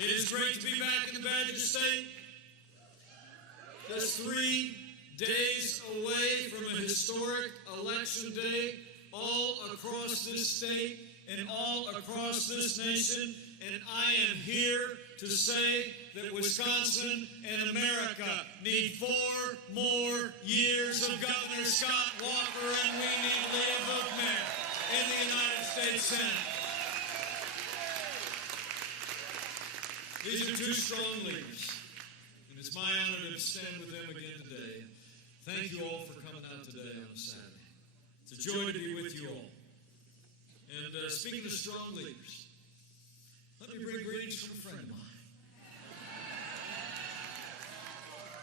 It is great to be back in the Badger State. Just 3 days away from a historic election day all across this state and all across this nation. And I am here to say that Wisconsin and America need 4 more years of Governor Scott Walker, and we need Leah Bookman in the United States Senate. These are 2 strong leaders, and it's my honor to stand with them again today. Thank you all for coming out today on a Saturday. It's a joy to be with you all. And speaking of strong leaders, let me bring greetings from a friend of mine.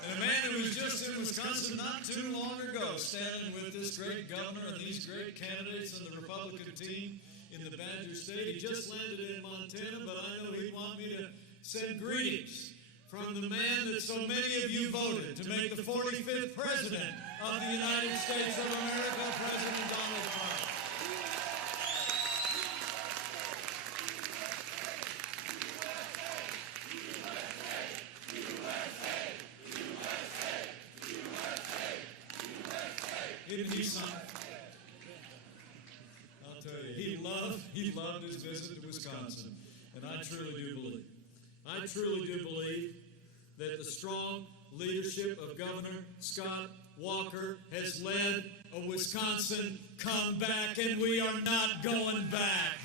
And a man who was just in Wisconsin not too long ago, standing with this great governor and these great candidates on the Republican team in the Badger State. He just landed in Montana, but I know he'd want me to send greetings from the man that so many of you voted to make the 45th President of the United States of America, President Donald Trump. Isn't he something? I'll tell you, he loved his visit to Wisconsin, and I truly do believe that the strong leadership of Governor Scott Walker has led a Wisconsin comeback, and we are not going back.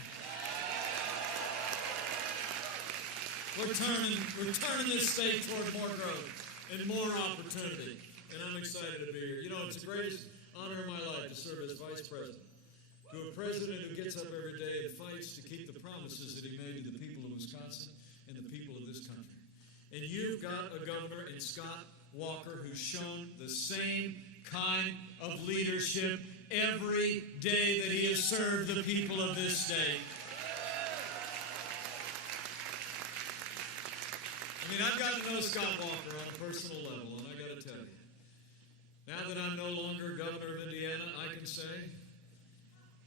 We're turning this state toward more growth and more opportunity, and I'm excited to be here. You know, it's the greatest honor of my life to serve as Vice President to a president who gets up every day and fights to keep the promises that he made to the people of Wisconsin and the people of this country. And you've got a governor in Scott Walker who's shown the same kind of leadership every day that he has served the people of this state. I mean, I've got to know Scott Walker on a personal level, and I got to tell you, now that I'm no longer governor of Indiana, I can say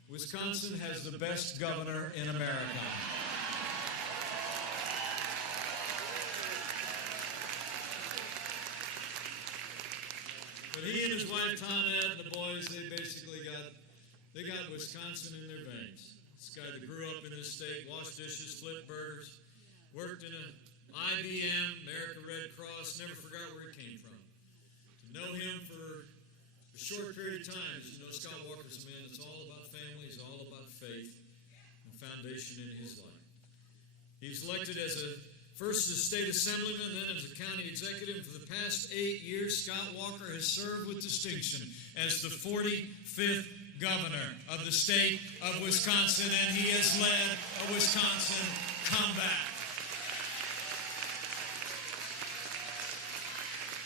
Wisconsin has the best governor in America. But he and his wife Tonette and the boys, they got Wisconsin in their veins. This guy that grew up in this state, washed dishes, flipped burgers, worked in an IBM, American Red Cross, never forgot where he came from. To know him for a short period of time, as you know, Scott Walker's a man that's all about family, he's all about faith and foundation in his life. He's elected first as state assemblyman, then as a county executive. For the past 8 years, Scott Walker has served with distinction as the 45th governor of the state of Wisconsin, and he has led a Wisconsin comeback.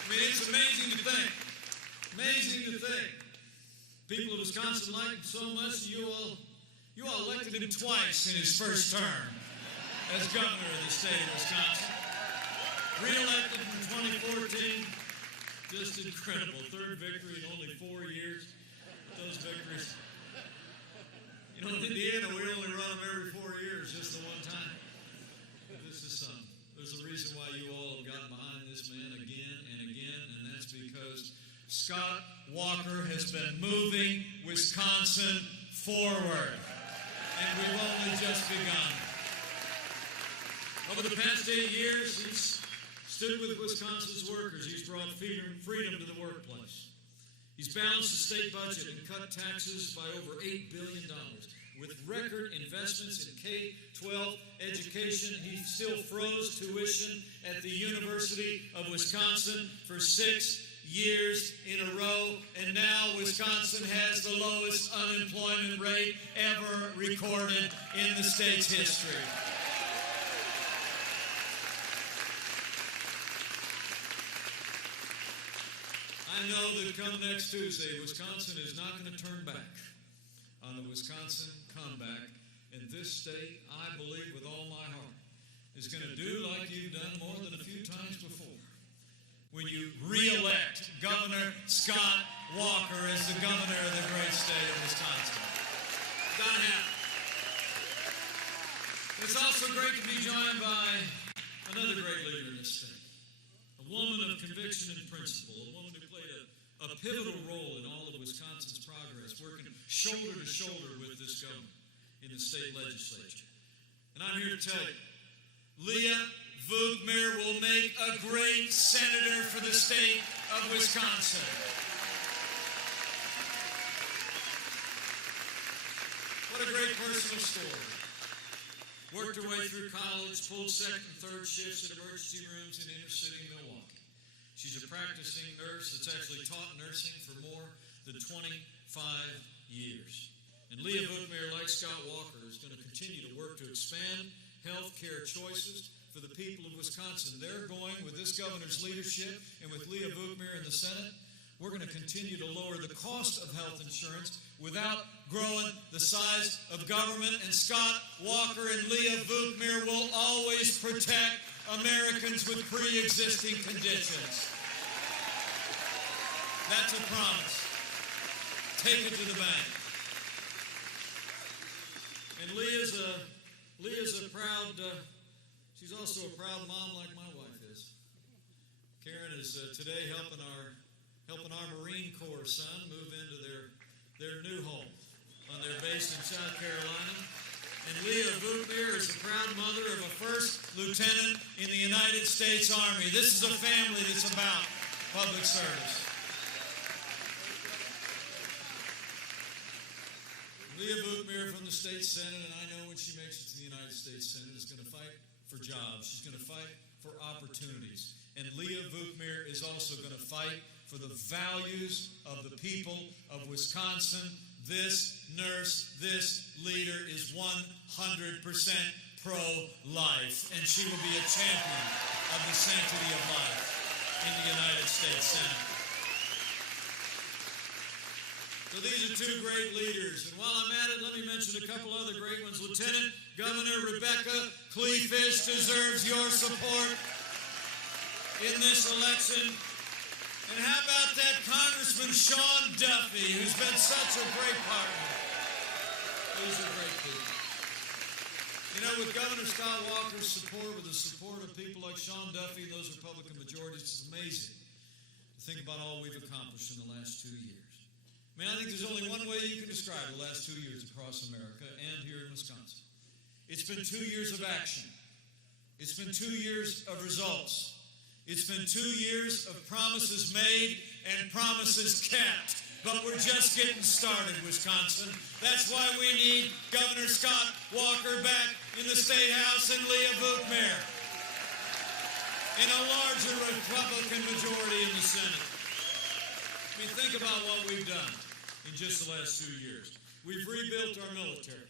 I mean, it's amazing to think. People of Wisconsin like him so much, you all elected him twice in his first term as governor of the state of Wisconsin. Re-elected in 2014, just incredible. 3rd victory in only 4 years. Those victories. You know, in Indiana, we only run them every 4 years, just the one time. But this is something. There's a reason why you all have gotten behind this man again and again, and that's because Scott Walker has been moving Wisconsin forward. And we've only just begun. Over the past 8 years, he's stood with Wisconsin's workers. He's brought freedom to the workplace. He's balanced the state budget and cut taxes by over $8 billion. With record investments in K-12 education, he still froze tuition at the University of Wisconsin for 6 years in a row, and now Wisconsin has the lowest unemployment rate ever recorded in the state's history. I know that come next Tuesday, Wisconsin is not going to turn back on the Wisconsin comeback. And this state, I believe with all my heart, is going to do like you've done more than a few times before. When you re-elect Governor Scott Walker as the governor of the great state of Wisconsin. It's going to happen. It's also great to be joined by Another great leader in this state. A woman of conviction and principle. A woman who played a pivotal role in all of Wisconsin's progress, working shoulder to shoulder with this governor in the state legislature. And I'm here to tell you, Leah Vukmir will make a great senator for the state of Wisconsin. What a great personal story. Worked her way through college, pulled second and third shifts at emergency rooms in inner city Milwaukee. She's a practicing nurse that's actually taught nursing for more than 25 years. And Leah Vukmir, like Scott Walker, is going to continue to work to expand health care choices for the people of Wisconsin. They're going, with this governor's leadership and with Leah Vukmir in the Senate, we're going to continue to lower the cost of health insurance without growing the size of government. And Scott Walker and Leah Vukmir will always protect Americans with pre-existing conditions. That's a promise. Take it to the bank. And Leah's a proud, she's also a proud mom like my wife is. Karen is today helping our Marine Corps son move into their new home on their base in South Carolina. And Leah Vukmir is the proud mother of a first lieutenant in the United States Army. This is a family that's about public service. Leah Vukmir from the state Senate, and I know when she makes it to the United States Senate, is going to fight for jobs. She's going to fight for opportunities. And Leah Vukmir is also going to fight for the values of the people of Wisconsin. This nurse, this leader is 100% pro-life, and she will be a champion of the sanctity of life in the United States Senate. So these are two great leaders. And while I'm at it, let me mention a couple other great ones. Lieutenant Governor Rebecca Kleefisch deserves your support in this election. And how about that Congressman Sean Duffy, who's been such a great partner? These are great people. You know, with Governor Scott Walker's support, with the support of people like Sean Duffy and those Republican majorities, it's amazing to think about all we've accomplished in the last 2 years. I mean, I think there's only one way you can describe the last 2 years across America and here in Wisconsin. It's been 2 years of action. It's been 2 years of results. It's been 2 years of promises made and promises kept. But we're just getting started, Wisconsin. That's why we need Governor Scott Walker back in the State House and Leah Vukmir and a larger Republican majority in the Senate. I mean, think about what we've done in just the last 2 years. We've rebuilt our military,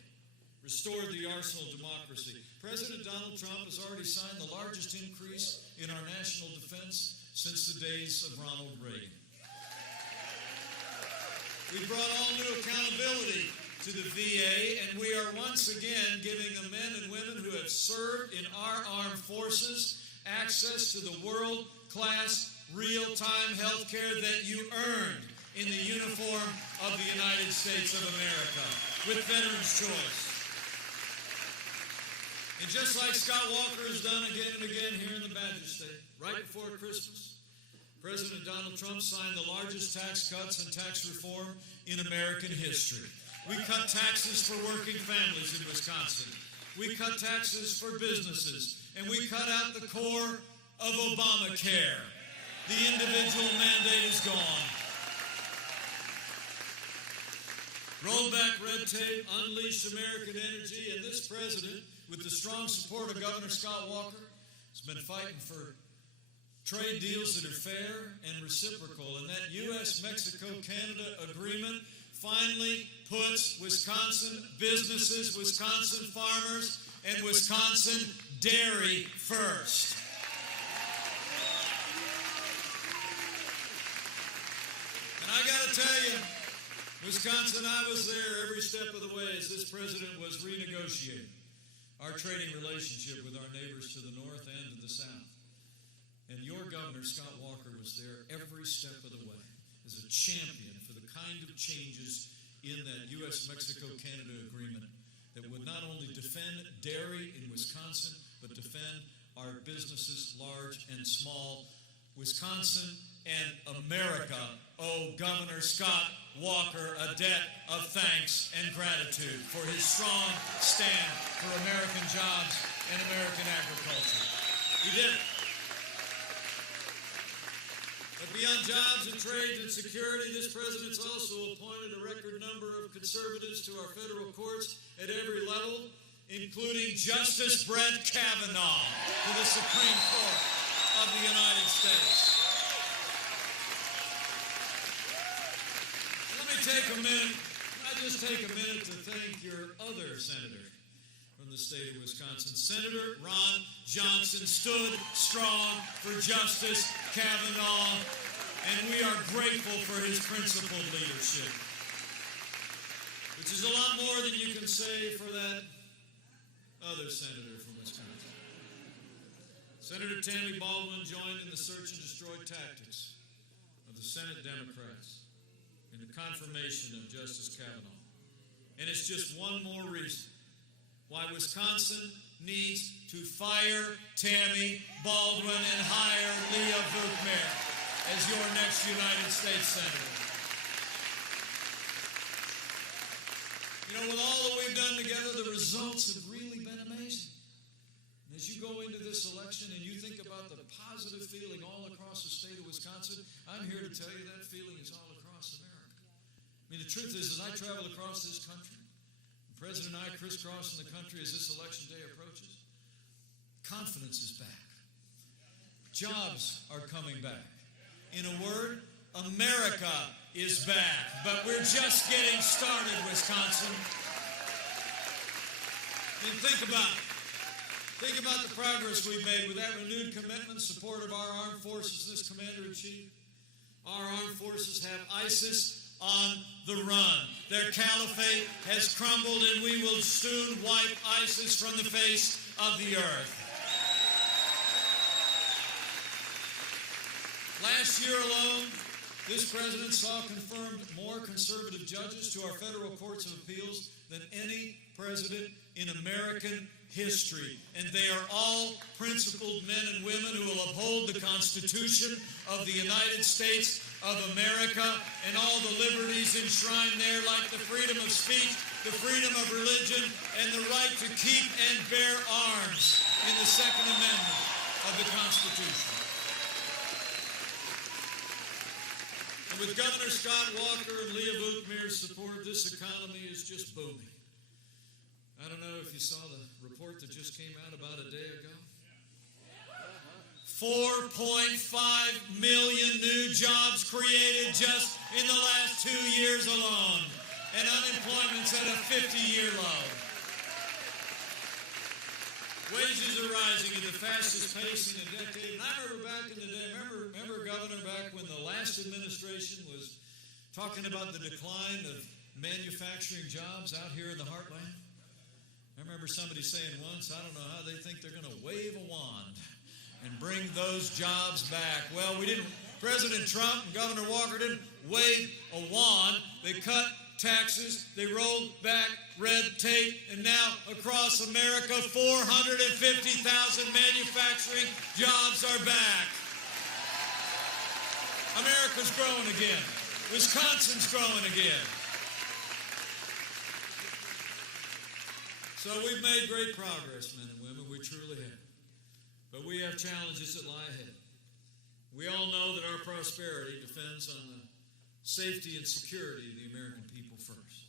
restored the arsenal of democracy. President Donald Trump has already signed the largest increase in our national defense since the days of Ronald Reagan. We brought all new accountability to the VA, and we are once again giving the men and women who have served in our armed forces access to the world-class, real-time health care that you earned in the uniform of the United States of America with Veterans Choice. And just like Scott Walker has done again and again here in the Badger State, right before Christmas, President Donald Trump signed the largest tax cuts and tax reform in American history. We cut taxes for working families in Wisconsin. We cut taxes for businesses. And we cut out the core of Obamacare. The individual mandate is gone. Roll back red tape, unleash American energy, and this president, with the strong support of Governor Scott Walker, has been fighting for trade deals that are fair and reciprocal. And that U.S.-Mexico-Canada agreement finally puts Wisconsin businesses, Wisconsin farmers, and Wisconsin dairy first. And I got to tell you, Wisconsin, I was there every step of the way as this president was renegotiating our trading relationship with our neighbors to the north and to the south. And your governor, Scott Walker, was there every step of the way as a champion for the kind of changes in that U.S.-Mexico-Canada agreement that would not only defend dairy in Wisconsin, but defend our businesses, large and small. Wisconsin and America owe Governor Scott Walker a debt of thanks and gratitude for his strong stand for American jobs and American agriculture. He did it. But beyond jobs and trade and security, this president's also appointed a record number of conservatives to our federal courts at every level, including Justice Brett Kavanaugh to the Supreme Court of the United States. Let me take a minute. I just take a minute to thank your other senator from the state of Wisconsin. Senator Ron Johnson stood strong for Justice Kavanaugh, and we are grateful for his principled leadership, which is a lot more than you can say for that other senator from Wisconsin. Senator Tammy Baldwin joined in the search and destroy tactics of the Senate Democrats in the confirmation of Justice Kavanaugh. And it's just one more reason why Wisconsin needs to fire Tammy Baldwin and hire Leah Vukmir as your next United States Senator. You know, with all that we've done together, the results have really been amazing. And as you go into this election and you think about the positive feeling all across the state of Wisconsin, I'm here to tell you that feeling is all across America. I mean, the truth is, as I travel across this country, the President and I crisscrossing the country as this election day approaches, confidence is back. Jobs are coming back. In a word, America is back. But we're just getting started, Wisconsin. I mean, think about it. Think about the progress we've made with that renewed commitment, support of our armed forces, this Commander-in-Chief. Our armed forces have ISIS on the run. Their caliphate has crumbled, and we will soon wipe ISIS from the face of the earth. Last year alone, this president saw confirmed more conservative judges to our federal courts of appeals than any president in American history. And they are all principled men and women who will uphold the Constitution of the United States of America and all the liberties enshrined there, like the freedom of speech, the freedom of religion, and the right to keep and bear arms in the Second Amendment of the Constitution. And with Governor Scott Walker and Leah Vukmir's support, this economy is just booming. I don't know if you saw the report that just came out about a day ago. 4.5 million new jobs created just in the last 2 years alone. And unemployment's at a 50-year low. Wages are rising at the fastest pace in a decade. And I remember back in the day, remember Governor, back when the last administration was talking about the decline of manufacturing jobs out here in the heartland? I remember somebody saying once, I don't know how they think they're going to wave a wand and bring those jobs back. Well, we didn't. President Trump and Governor Walker didn't wave a wand. They cut taxes, they rolled back red tape, and now across America, 450,000 manufacturing jobs are back. America's growing again. Wisconsin's growing again. So we've made great progress, men and women. We truly have. But we have challenges that lie ahead. We all know that our prosperity depends on the safety and security of the American people first.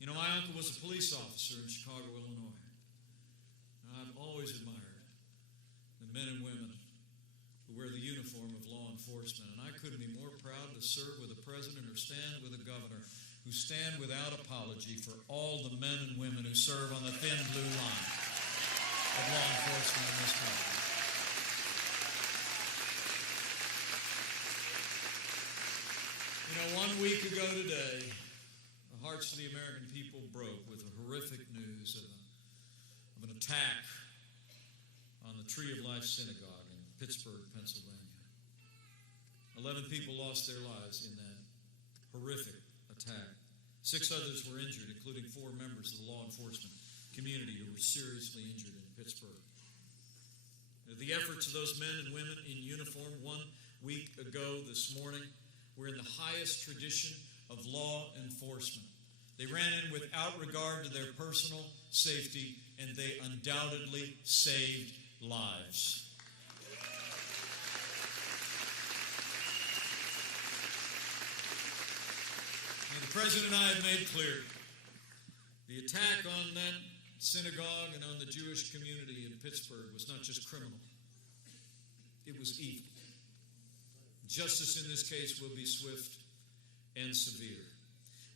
You know, my uncle was a police officer in Chicago, Illinois. And I've always admired the men and women who wear the uniform of law enforcement. And I couldn't be more proud to serve with a president or stand with a governor who stand without apology for all the men and women who serve on the thin blue line of law enforcement in this country. You know, 1 week ago today, the hearts of the American people broke with the horrific news of an attack on the Tree of Life Synagogue in Pittsburgh, Pennsylvania. 11 people lost their lives in that horrific attack. 6 others were injured, including 4 members of the law enforcement community who were seriously injured in Pittsburgh. the efforts of those men and women in uniform 1 week ago this morning were in the highest tradition of law enforcement. They ran in without regard to their personal safety, and they undoubtedly saved lives. Now, the President and I have made clear the attack on that synagogue and on the Jewish community in Pittsburgh was not just criminal, it was evil. Justice in this case will be swift and severe.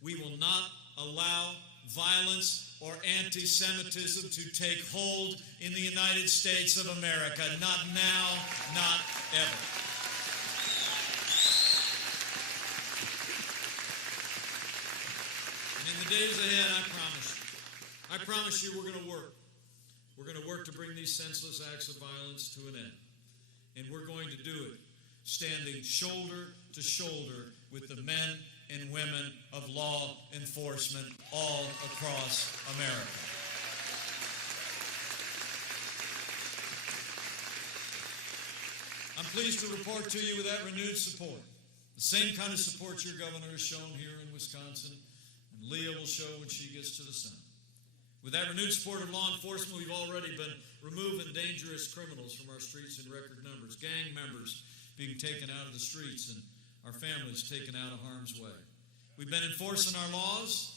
We will not allow violence or anti-Semitism to take hold in the United States of America. Not now, not ever. And in the days ahead, I promise you we're going to work. We're going to work to bring these senseless acts of violence to an end. And we're going to do it standing shoulder to shoulder with the men and women of law enforcement all across America. I'm pleased to report to you with that renewed support, the same kind of support your governor has shown here in Wisconsin, and Leah will show when she gets to the Senate. With that renewed support of law enforcement, we've already been removing dangerous criminals from our streets in record numbers, gang members being taken out of the streets, and our families taken out of harm's way. We've been enforcing our laws,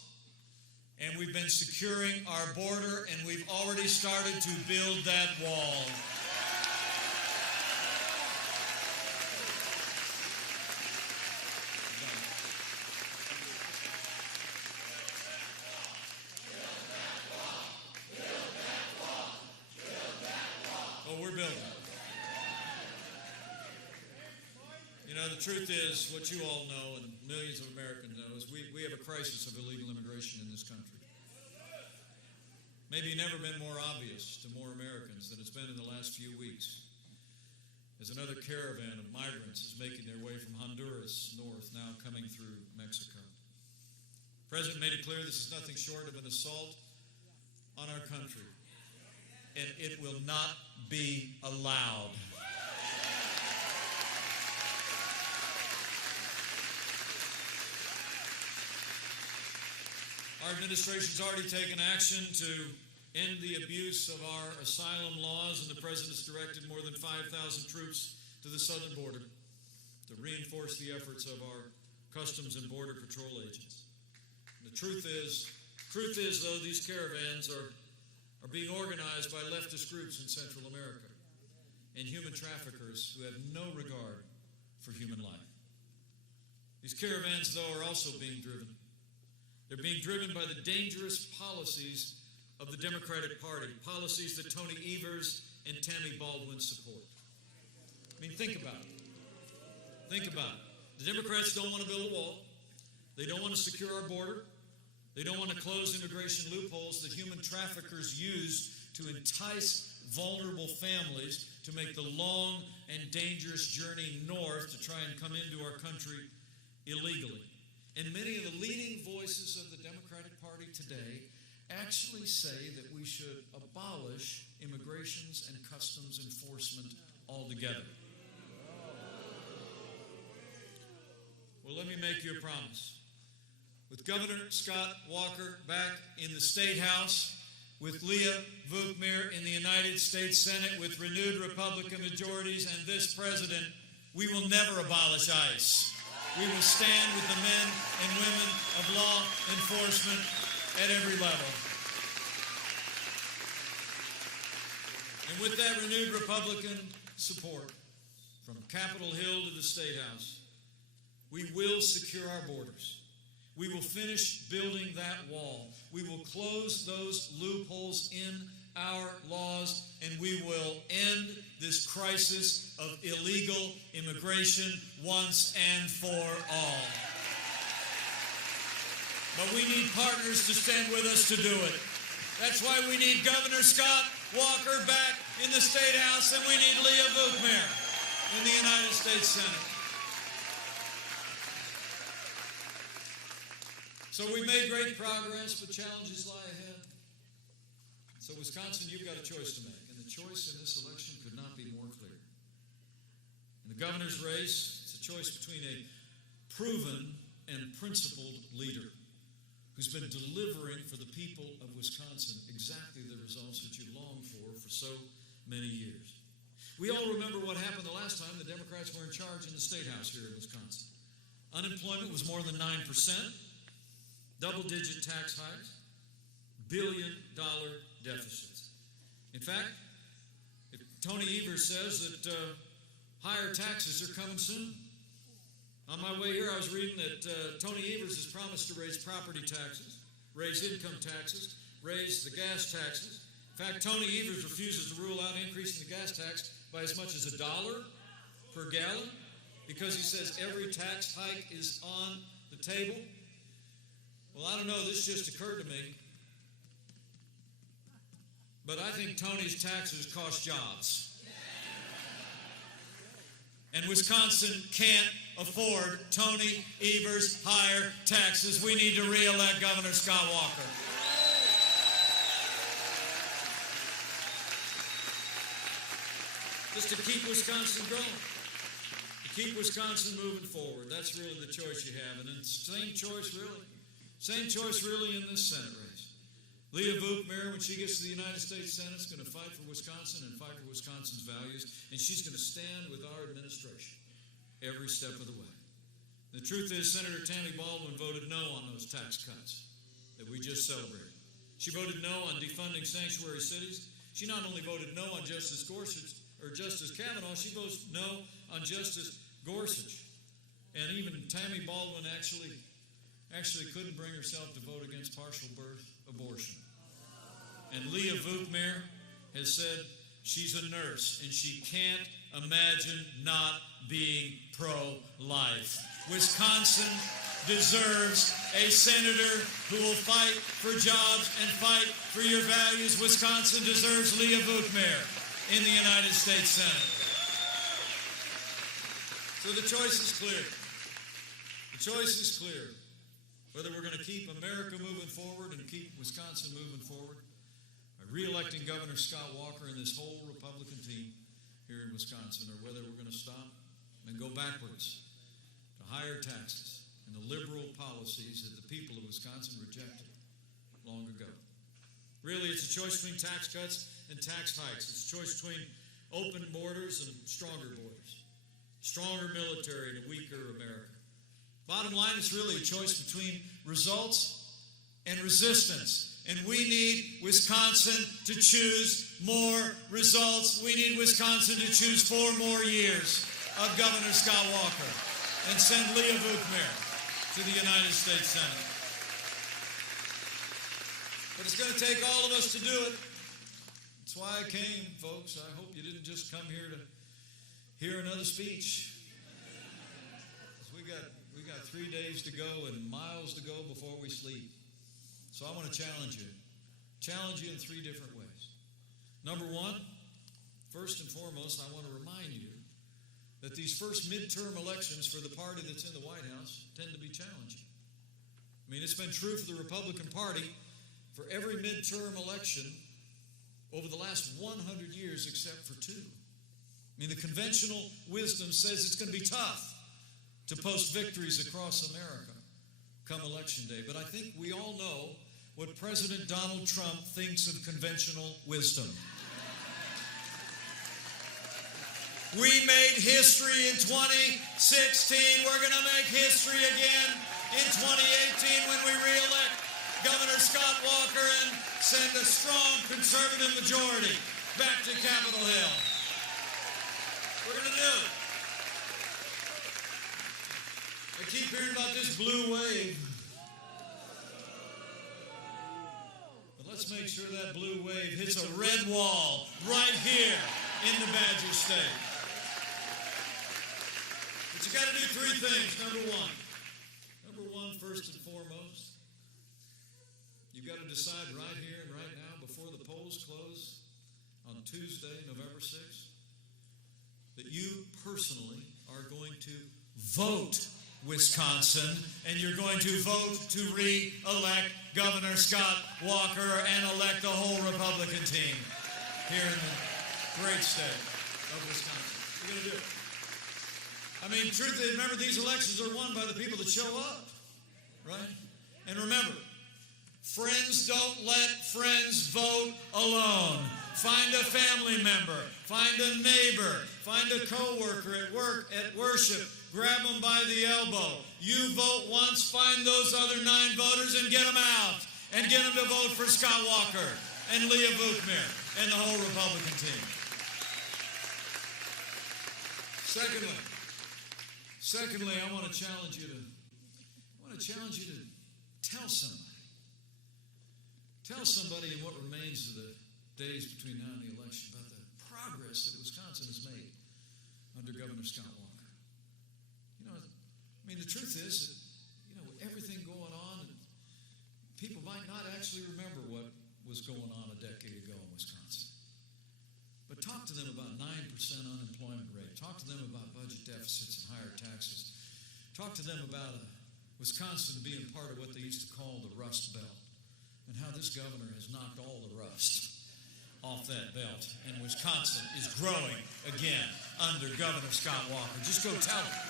and we've been securing our border, and we've already started to build that wall. The truth is, what you all know and millions of Americans know is we have a crisis of illegal immigration in this country. Maybe never been more obvious to more Americans than it's been in the last few weeks, as another caravan of migrants is making their way from Honduras north, now coming through Mexico. The President made it clear this is nothing short of an assault on our country, and it will not be allowed. Our administration's already taken action to end the abuse of our asylum laws, and the President's directed more than 5,000 troops to the southern border to reinforce the efforts of our Customs and Border Patrol agents. And the truth is, though, these caravans are being organized by leftist groups in Central America and human traffickers who have no regard for human life. These caravans, though, are also being driven. They're being driven by the dangerous policies of the Democratic Party, policies that Tony Evers and Tammy Baldwin support. I mean, think about it. Think about it. The Democrats don't want to build a wall. They don't want to secure our border. They don't want to close immigration loopholes that human traffickers use to entice vulnerable families to make the long and dangerous journey north to try and come into our country illegally. And many of the leading voices of the Democratic Party today actually say that we should abolish immigrations and customs enforcement altogether. Well, let me make you a promise. With Governor Scott Walker back in the State House, with Leah Vukmir in the United States Senate, with renewed Republican majorities, and this President, we will never abolish ICE. We will stand with the men and women of law enforcement at every level. And with that renewed Republican support, from Capitol Hill to the State House, we will secure our borders. We will finish building that wall. We will close those loopholes in our laws, and we will end this crisis of illegal immigration once and for all. But we need partners to stand with us to do it. That's why we need Governor Scott Walker back in the State House, and we need Leah Vukmir in the United States Senate. So we made great progress, but challenges lie ahead. So Wisconsin, you've got a choice to make, and the choice in this election could not be more The governor's race, it's a choice between a proven and principled leader who's been delivering for the people of Wisconsin exactly the results that you longed for so many years. We all remember what happened the last time the Democrats were in charge in the State House here in Wisconsin. Unemployment was more than 9%, double-digit tax hikes, billion-dollar deficits. In fact, Tony Evers says that higher taxes are coming soon. On my way here, I was reading that Tony Evers has promised to raise property taxes, raise income taxes, raise the gas taxes. In fact, Tony Evers refuses to rule out increasing the gas tax by as much as $1 per gallon because he says every tax hike is on the table. Well, I don't know, this just occurred to me, but I think Tony's taxes cost jobs. And Wisconsin can't afford Tony Evers' higher taxes. We need to re-elect Governor Scott Walker. Just to keep Wisconsin going. To keep Wisconsin moving forward. That's really the choice you have. And it's the same choice really in this Senate race. Leah Vukmir, when she gets to the United States Senate, is going to fight for Wisconsin and fight for Wisconsin's values, and she's going to stand with our administration every step of the way. The truth is, Senator Tammy Baldwin voted no on those tax cuts that we just celebrated. She voted no on defunding sanctuary cities. She not only voted no on Justice Gorsuch or Justice Kavanaugh, she voted no on Justice Gorsuch. And even Tammy Baldwin actually couldn't bring herself to vote against partial birth abortion. And Leah Vukmir has said she's a nurse and she can't imagine not being pro-life. Wisconsin deserves a senator who will fight for jobs and fight for your values. Wisconsin deserves Leah Vukmir in the United States Senate. So the choice is clear. The choice is clear. Whether we're going to keep America moving forward and keep Wisconsin moving forward by re-electing Governor Scott Walker and this whole Republican team here in Wisconsin, or whether we're going to stop and go backwards to higher taxes and the liberal policies that the people of Wisconsin rejected long ago. Really, it's a choice between tax cuts and tax hikes. It's a choice between open borders and stronger borders, stronger military and a weaker America. Bottom line, it's really a choice between results and resistance. And we need Wisconsin to choose more results. We need Wisconsin to choose 4 more years of Governor Scott Walker and send Leah Vukmir to the United States Senate. But it's going to take all of us to do it. That's why I came, folks. I hope you didn't just come here to hear another speech. We got 3 days to go and miles to go before we sleep. So I want to challenge you. Challenge you in 3 different ways. Number 1, first and foremost, I want to remind you that these first midterm elections for the party that's in the White House tend to be challenging. I mean, it's been true for the Republican Party for every midterm election over the last 100 years except for 2. I mean, the conventional wisdom says it's going to be tough to post victories across America come Election Day. But I think we all know what President Donald Trump thinks of conventional wisdom. We made history in 2016. We're going to make history again in 2018 when we re-elect Governor Scott Walker and send a strong conservative majority back to Capitol Hill. We're going to do it. I keep hearing about this blue wave. But let's make sure that blue wave hits a red wall right here in the Badger State. But you got to do 3 things. Number one, first and foremost, you've got to decide right here and right now before the polls close on Tuesday, November 6th, that you personally are going to vote Wisconsin, and you're going to vote to re-elect Governor Scott Walker and elect the whole Republican team here in the great state of Wisconsin. You're going to do it. I mean, truth is, remember, these elections are won by the people that show up, right? And remember, friends don't let friends vote alone. Find a family member, find a neighbor, find a coworker at work, at worship, grab them by the elbow. You vote once, find those other 9 voters and get them out. And get them to vote for Scott Walker and Leah Vukmir and the whole Republican team. Secondly, I want to challenge you to tell somebody in what remains of the days between now and the election about the progress that Wisconsin has made under Governor Scott Walker. You know, I mean, the truth is that, you know, with everything going on, people might not actually remember what was going on a decade ago in Wisconsin. But talk to them about 9% unemployment rate. Talk to them about budget deficits and higher taxes. Talk to them about Wisconsin being part of what they used to call the Rust Belt, and how this governor has knocked all the rust off that belt, and Wisconsin is growing again under Governor Scott Walker. Just go tell them.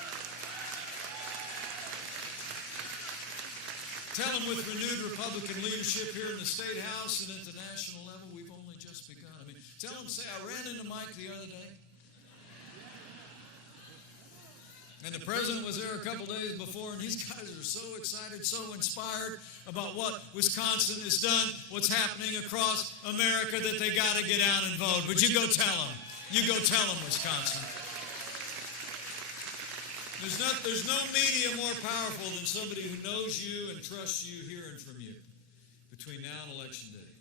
Tell them with renewed Republican leadership here in the State House and at the national level, we've only just begun. I mean, tell them, say, I ran into Mike the other day, and the president was there a couple days before, and these guys are so excited, so inspired about what Wisconsin has done, what's happening across America, that they got to get out and vote. But you go tell them. You go tell them, Wisconsin. There's no media more powerful than somebody who knows you and trusts you, hearing from you between now and Election Day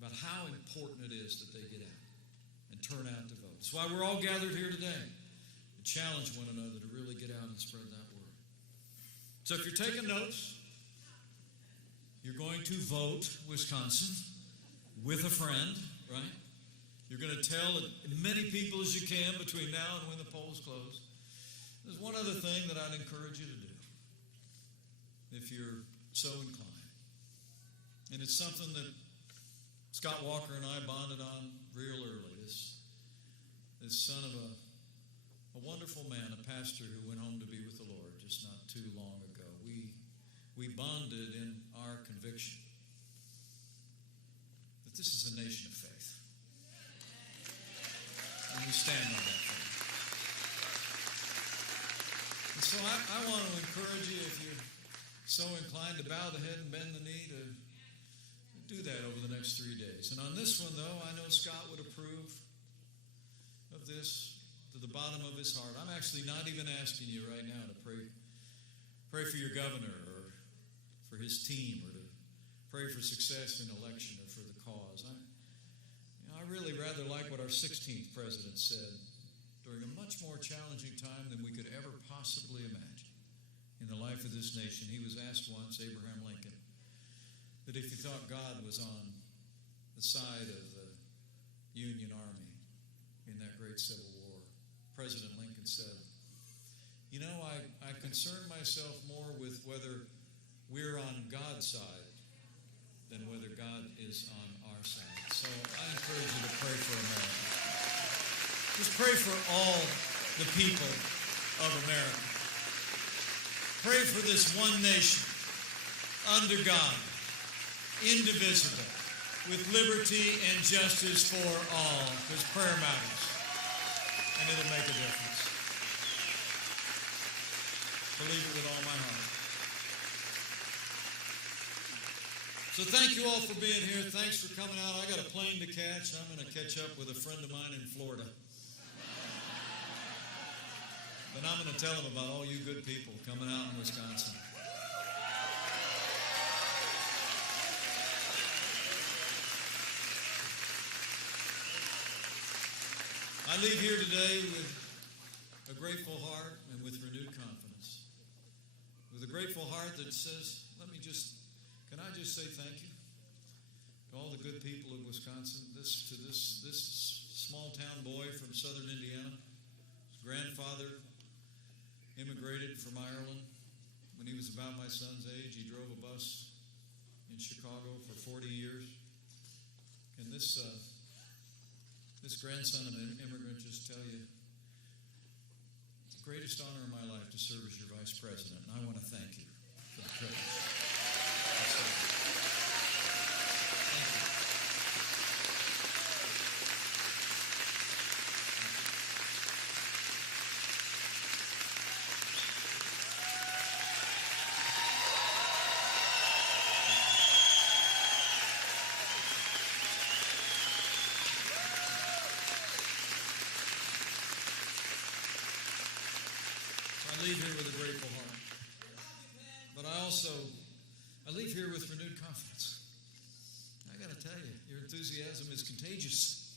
about how important it is that they get out and turn out to vote. That's why we're all gathered here today. Challenge one another to really get out and spread that word. So if you're taking notes, you're going to vote Wisconsin with a friend, right? You're going to tell as many people as you can between now and when the polls close. There's one other thing that I'd encourage you to do, if you're so inclined. And it's something that Scott Walker and I bonded on real early. This son of a wonderful man, a pastor who went home to be with the Lord just not too long ago. We bonded in our conviction that this is a nation of faith. And we stand on that faith. And so I want to encourage you, if you're so inclined, to bow the head and bend the knee, to do that over the next 3 days. And on this one, though, I know Scott would approve of this to the bottom of his heart. I'm actually not even asking you right now to pray for your governor or for his team, or to pray for success in election or for the cause. I really rather like what our 16th president said during a much more challenging time than we could ever possibly imagine in the life of this nation. He was asked once, Abraham Lincoln, that if he thought God was on the side of the Union Army in that great Civil War, President Lincoln said, you know, I concern myself more with whether we're on God's side than whether God is on our side. So I encourage you to pray for America. Just pray for all the people of America. Pray for this one nation under God, indivisible, with liberty and justice for all, because prayer matters, and it'll make a difference. Believe it with all my heart. So thank you all for being here. Thanks for coming out. I got a plane to catch. I'm going to catch up with a friend of mine in Florida. Then I'm going to tell them about all you good people coming out in Wisconsin. I leave here today with a grateful heart and with renewed confidence. With a grateful heart that says, can I just say thank you to all the good people of Wisconsin, this small town boy from southern Indiana. His grandfather immigrated from Ireland when he was about my son's age. He drove a bus in Chicago for 40 years. And this grandson of an immigrant, just tell you, greatest honor of my life to serve as your vice president, and I want to thank you for the privilege. Thank you. I leave here with a grateful heart. But I leave here with renewed confidence. I got to tell you, your enthusiasm is contagious.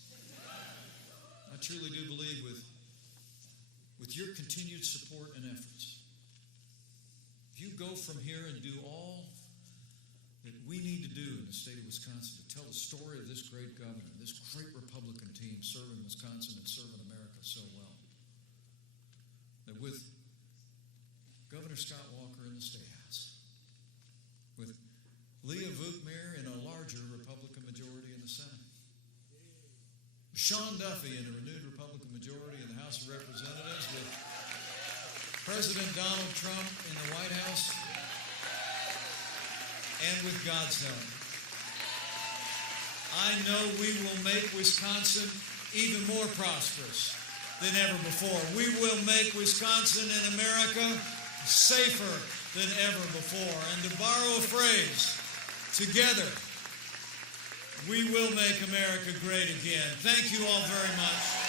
I truly do believe with your continued support and efforts, if you go from here and do all that we need to do in the state of Wisconsin to tell the story of this great governor, this great Republican team serving Wisconsin and serving America so well, that with Governor Scott Walker in the State House, with Leah Vukmir in a larger Republican majority in the Senate, Sean Duffy in a renewed Republican majority in the House of Representatives, with President Donald Trump in the White House, and with God's help, I know we will make Wisconsin even more prosperous than ever before. We will make Wisconsin and America safer than ever before. And to borrow a phrase, together, we will make America great again. Thank you all very much.